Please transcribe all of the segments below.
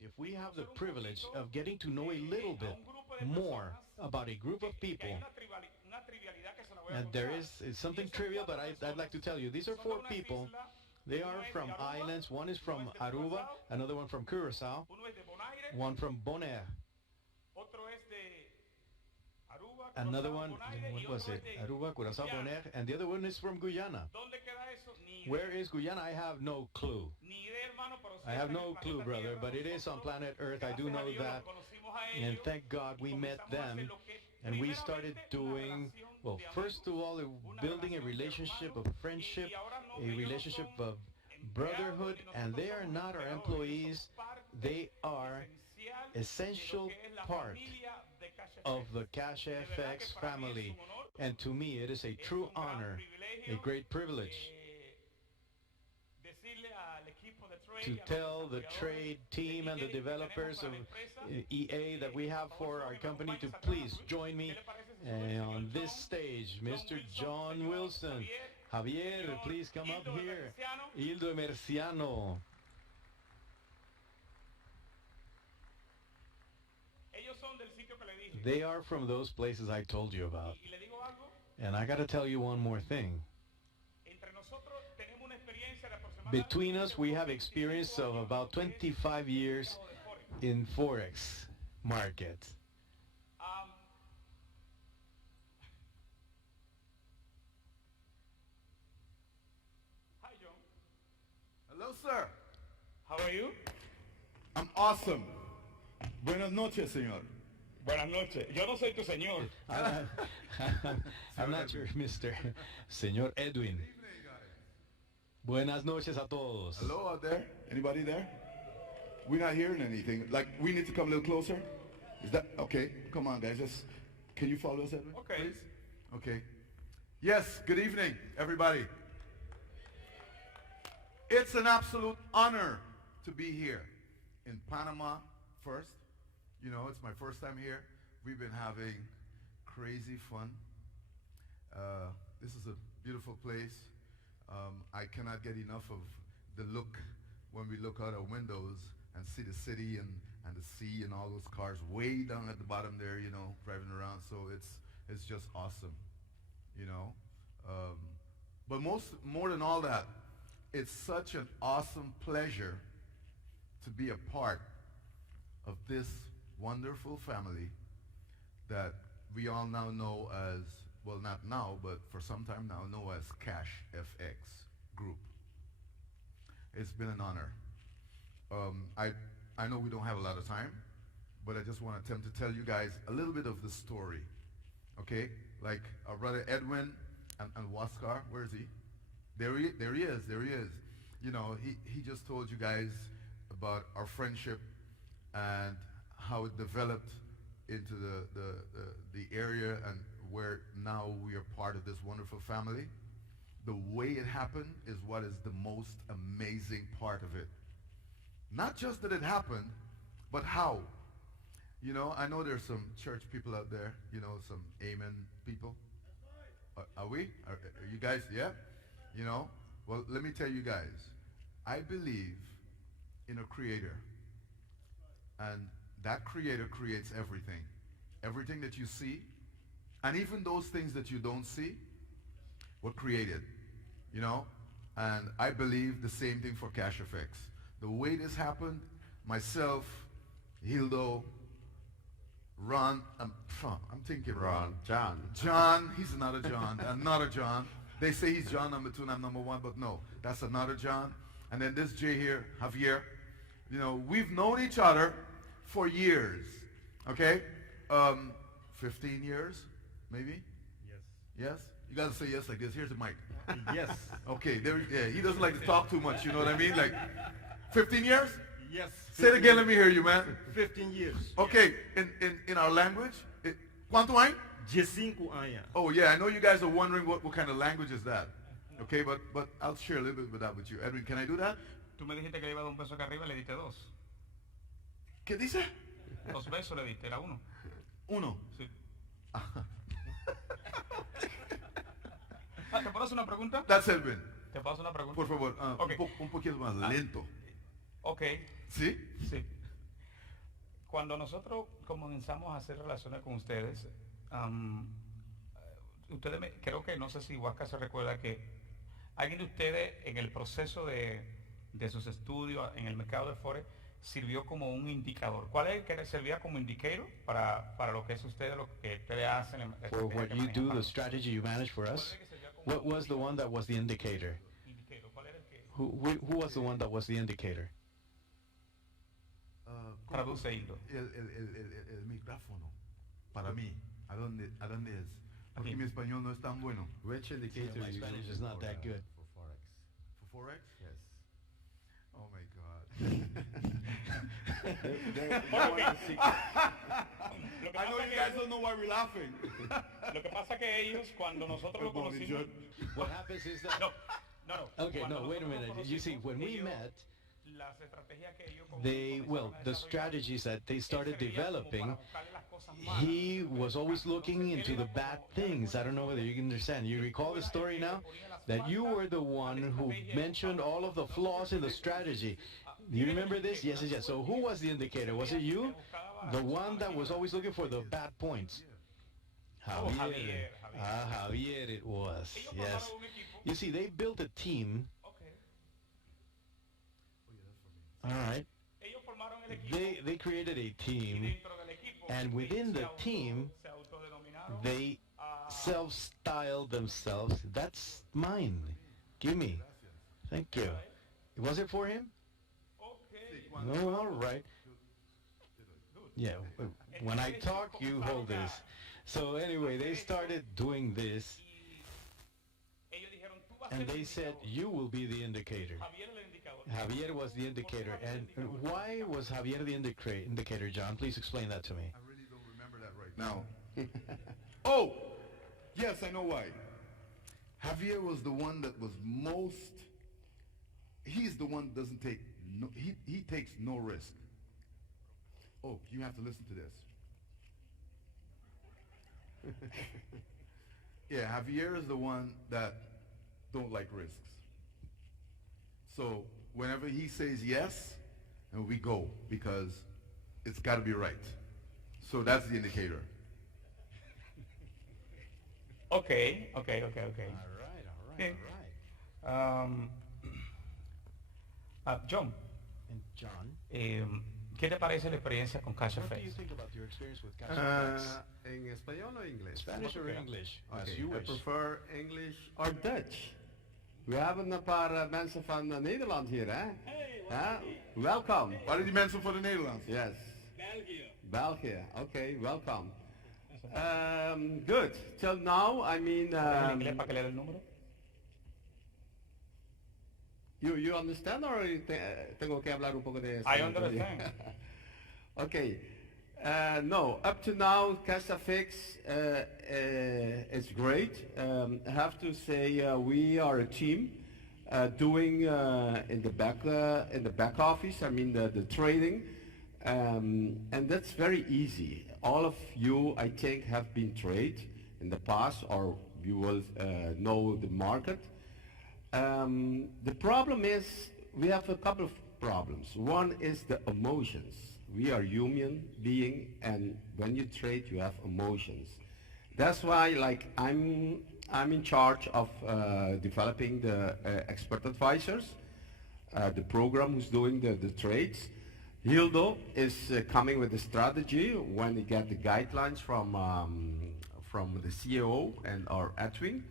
if we have the privilege of getting to know a little bit more about a group of people. And there is something trivial, but I'd like to tell you. These are four people. They are from islands. One is from Aruba, another one from Curacao, one from Bonaire, another one, what was it? Aruba, Curacao, Bonaire, and the other one is from Guyana. Where is Guyana? I have no clue. I have no clue, brother, but it is on planet Earth. I do know that. And thank God we met them. And we started doing, well, first of all, building a relationship of friendship, a relationship of brotherhood. And they are not our employees. They are essential part of the Cashfx family. And to me, it is a true honor, a great privilege to tell the trade team and the developers of EA that we have for our company to please join me on this stage. Mr. John Wilson. Javier, please come up here. Hildo Emerciano. They are from those places I told you about. And I got to tell you one more thing. Between us, we have experience of about 25 years in Forex market. Hi, John. Hello, sir. How are you? I'm awesome. Buenas noches, señor. Buenas noches. Yo no soy tu señor. I'm not your Mr. Señor Edwin. Buenas noches a todos. Hello out there? Anybody there? We're not hearing anything. Like, we need to come a little closer? Is that okay? Come on, guys. Just, can you follow us, Edwin? Okay. Please? Okay. Yes, good evening, everybody. It's an absolute honor to be here in Panama first. You know, it's my first time here. We've been having crazy fun. This is a beautiful place. I cannot get enough of the look when we look out our windows and see the city and the sea and all those cars way down at the bottom there, you know, driving around. So it's just awesome, you know. But more than all that, it's such an awesome pleasure to be a part of this wonderful family that we all now know as, well, not now, but for some time now, know as Cashfx Group. It's been an honor. I know we don't have a lot of time, but I just want to attempt to tell you guys a little bit of the story, okay? Like our brother Edwin and Waskar, where is he? There he is. You know, he just told you guys about our friendship and how it developed into the area and where now we are part of this wonderful family. The way it happened is what is the most amazing part of it. Not just that it happened, but how. You know, I know there's some church people out there, you know, some amen people. Are we? Are you guys, yeah? You know, well, let me tell you guys, I believe in a creator. And that creator creates everything. Everything that you see, and even those things that you don't see, were created, you know? And I believe the same thing for Cashfx. The way this happened, myself, Hildo, Ron, I'm thinking Ron. John, he's another John, another John. They say he's John number 2 and I'm number 1, but no, that's another John. And then this J here, Javier. You know, we've known each other for years, okay? 15 years, maybe? Yes. Yes? You gotta say yes like this. Here's the mic. Yes. Okay, there, yeah, he doesn't like to talk too much, you know what I mean? Like, 15 years? Yes. Say it again, let me hear you, man. 15 years. Okay, in our language, ¿cuánto hay? 15 años. Oh yeah, I know you guys are wondering what kind of language is that. Okay, but I'll share a little bit of that with you. Edwin, can I do that? Tú me dijiste que le iba a dar un peso acá arriba, le diste 2. ¿Qué dice? 2 pesos le diste, era 1. Uno. Sí. ¿Te puedo hacer una pregunta? That's Edwin. ¿Te puedo hacer una pregunta? Por favor, Okay. un poquito más lento. Ok. ¿Sí? Sí. Cuando nosotros comenzamos a hacer relaciones con ustedes, creo que no sé si Huasca se recuerda que alguien de ustedes en el proceso de sus estudios en el mercado de Forex sirvió como un indicador. ¿Cuál es el que servía como indicator para lo que es ustedes, lo que ustedes hacen? For what you do, the strategy you manage for us? What was the one that was the indicator? ¿Cuál era el que Who was the one that was the indicator? traduce Hildo? El micrófono, para mí, ¿a dónde es? Porque mi español no es tan bueno. Which indicator My you Spanish use is not for, that good. for Forex? For Forex? Yes. Oh my God. Bueno, I know you guys don't know why we're laughing. Lo que pasa que ellos, cuando nosotros lo conocimos... What happens is that... No. Okay, Cuando no, wait a nosotros minute. los You see, conocimos, when we ellos, met, las estrategias que ellos the comenzaron a desarrollar, strategies that they él started servía como developing, para buscarle las cosas malas. he was always looking into the bad things. I don't know whether you can understand. You recall the story now? That you were the one who mentioned all of the flaws in the strategy. Do you remember this? Yes. So who was the indicator? Was it you? The one that was always looking for the bad points? Javier. Javier it was. Yes. You see, they built a team. All right. They created a team, and within the team, they self-styled themselves. That's mine. Give me. Thank you. Was it for him? No, all right. Yeah, when I talk, you hold this. So anyway, they started doing this, and they said, you will be the indicator. Javier was the indicator. And why was Javier the indicator, John? Please explain that to me. I really don't remember that right now. Oh, yes, I know why. Javier was the one that was he's the one that doesn't take, he takes no risk. Oh, you have to listen to this. Yeah, Javier is the one that don't like risks. So whenever he says yes, and we go, because it's got to be right. So that's the indicator. Okay. All right. Bien. John, And John, ¿qué te parece la experiencia con what do you Cashfx? think about your experience with Cashfx? En español o inglés? Spanish or English, as Okay, you I wish. prefer English or Dutch. We hebben een paar mensen van Nederland hier, hè? Ja? Welkom. Waar zijn die mensen voor de Nederlands? Yes. België. Okay, welcome. Good. Till now, I mean, ¿En inglés para que le dé el número? you understand or tengo que hablar un poco de I español? understand. Okay. No, up to now, Cashfx is great. I have to say we are a team doing in the back office. I mean the trading, and that's very easy. All of you, I think, have been trade in the past, or you will know the market. The problem is we have a couple of problems. One is the emotions. We are human being, and when you trade, you have emotions. That's why, like, I'm in charge of developing the expert advisors, the program who's doing the trades. Hildo is coming with the strategy when he get the guidelines from the CEO and our Edwin.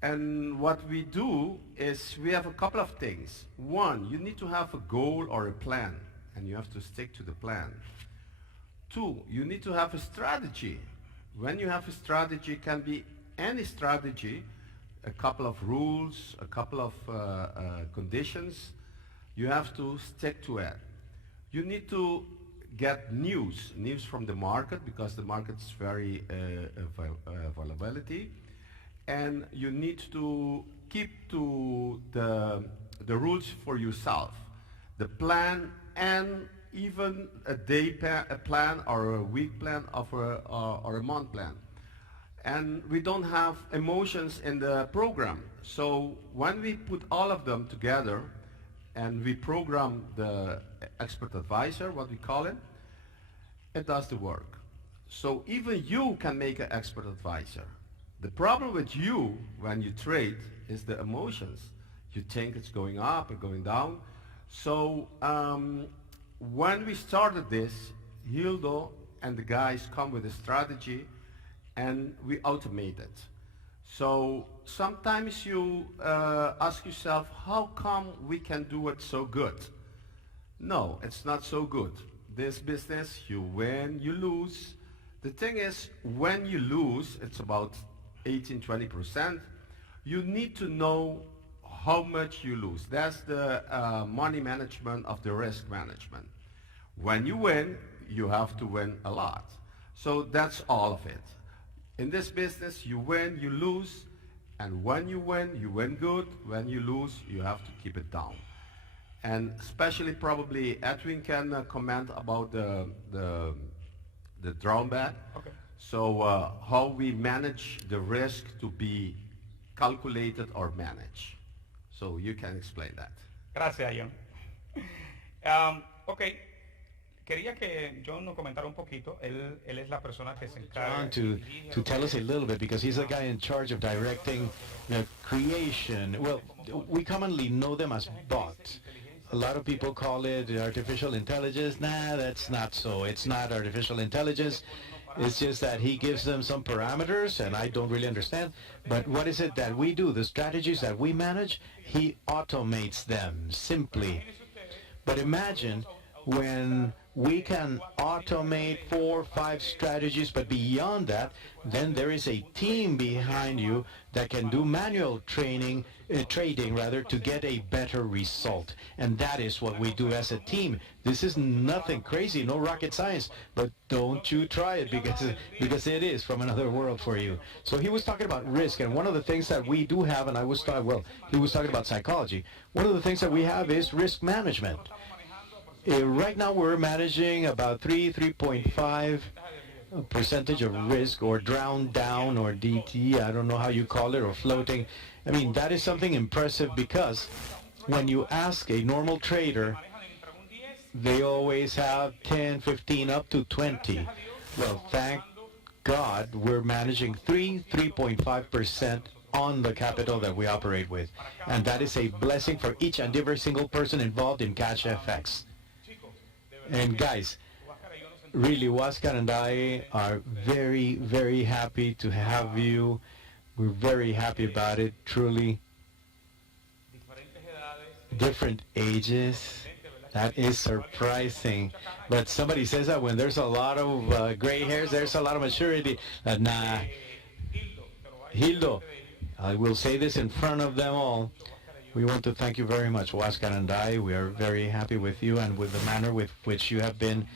And what we do is we have a couple of things. One, you need to have a goal or a plan, and you have to stick to the plan. Two, you need to have a strategy. When you have a strategy, it can be any strategy, a couple of rules, a couple of conditions. You have to stick to it. You need to get news from the market, because the market is very volatility. And you need to keep to the rules for yourself, the plan, and even a day plan or a week plan or a month plan. And we don't have emotions in the program. So when we put all of them together and we program the expert advisor, what we call it, it does the work. So even you can make an expert advisor. The problem with you when you trade is the emotions. You think it's going up or going down. So when we started this, Hildo and the guys come with a strategy and we automate it. So sometimes you ask yourself, how come we can do it so good? No, it's not so good. This business, you win, you lose. The thing is, when you lose, it's about 18-20%. You need to know how much you lose. That's the money management of the risk management. When you win, you have to win a lot. So that's all of it. In this business, you win, you lose, and when you win good. When you lose, you have to keep it down. And especially probably Edwin can comment about the drawback. Okay. So how we manage the risk to be calculated or managed. So you can explain that. Gracias, John. Ok, quería que John nos comentara un poquito. Él es la persona que se encarga To tell us a little bit, because he's the guy in charge of directing the creation. Well, we commonly know them as bots. A lot of people call it artificial intelligence. Nah, that's not so. It's not artificial intelligence. It's just that he gives them some parameters, and I don't really understand. But what is it that we do? The strategies that we manage, he automates them simply. But imagine when we can automate 4 or 5 strategies, but beyond that, then there is a team behind you that can do manual trading to get a better result. And that is what we do as a team. This is nothing crazy, no rocket science, but don't you try it because it is from another world for you. So he was talking about risk, and one of the things that we do have, and he was talking about psychology. One of the things that we have is risk management. Right now we're managing about 3.5 percentage of risk, or drowned down, or DT, I don't know how you call it, or floating. I mean, that is something impressive, because when you ask a normal trader, they always have 10, 15, up to 20. Well, thank God we're managing 3.5% on the capital that we operate with. And that is a blessing for each and every single person involved in Cashfx. And guys, really, Huáscar and I are very, very happy to have you. We're very happy about it, truly. Different ages. That is surprising. But somebody says that when there's a lot of gray hairs, there's a lot of maturity. Nah. Hildo, I will say this in front of them all. We want to thank you very much, Huáscar and I. We are very happy with you and with the manner with which you have been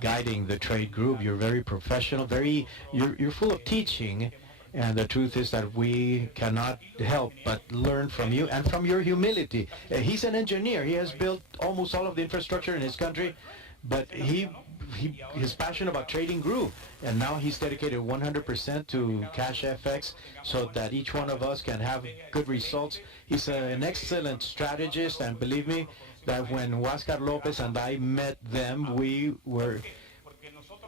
guiding the trade group. You're very professional, you're full of teaching, and the truth is that we cannot help but learn from you and from your humility. He's an engineer. He has built almost all of the infrastructure in his country, but his passion about trading grew, and now he's dedicated 100% to Cashfx so that each one of us can have good results. He's an excellent strategist, and believe me that when Huáscar Lopez and I met them, we were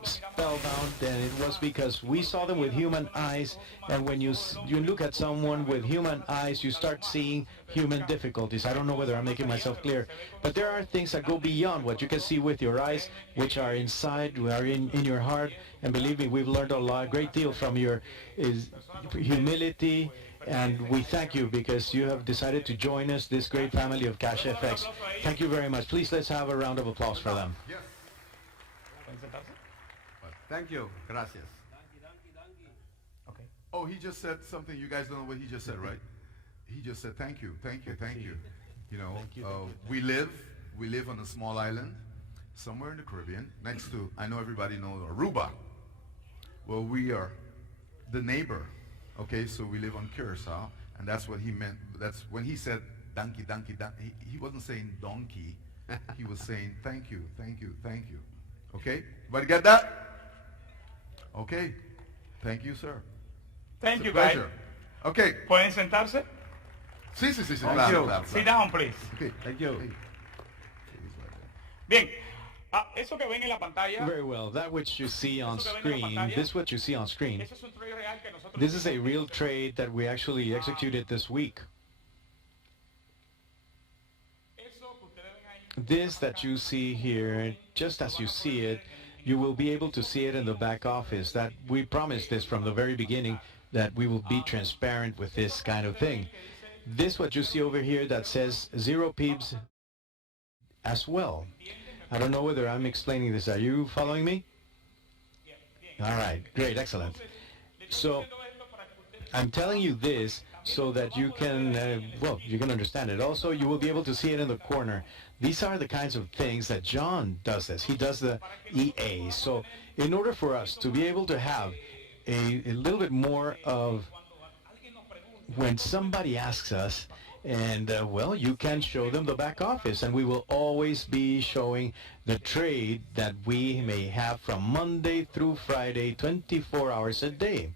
spellbound, and it was because we saw them with human eyes, and when you look at someone with human eyes, you start seeing human difficulties. I don't know whether I'm making myself clear, but there are things that go beyond what you can see with your eyes, which are inside, are in your heart, and believe me, we've learned a great deal from your humility, and we thank you because you have decided to join us, this great family of Cashfx. Thank you very much. Please, let's have a round of applause for them. Yes. Thank you. Gracias. Okay. Oh, he just said something. You guys don't know what he just said, right? He just said thank you, thank you, thank you. You know, we live on a small island somewhere in the Caribbean, next to, I know everybody knows Aruba. Well, we are the neighbor. Okay, so we live on Curacao, and that's what he meant. That's when he said donkey, donkey, donkey. He wasn't saying donkey. He was saying thank you, thank you, thank you. Okay, everybody get that? Okay, thank you, sir. Thank you, guys. guys. Okay. ¿Pueden sentarse? Sí, sí, sí, sí. Thank Claro, you. claro, Sit claro. down, please. Okay. Thank you. Okay. Bien, Eso que ven en la pantalla, Very well. That which you see on Eso que ven en la screen, pantalla, this what you see on screen, ese es un trade real que nosotros this is a hicimos. real trade that we actually executed this week. Eso que ustedes ven ahí, This that you see here, just as you see it, you will be able to see it in the back office. That we promised this from the very beginning, that we will be transparent with this kind of thing. This what you see over here that says 0 pips as well. I don't know whether I'm explaining this. Are you following me? All right, great, excellent. So I'm telling you this so that you can, well, you can understand it. Also, you will be able to see it in the corner. These are the kinds of things that John does this. He does the EA. So in order for us to be able to have a little bit more of when somebody asks us, and well, you can show them the back office, and we will always be showing the trade that we may have from Monday through Friday, 24 hours a day.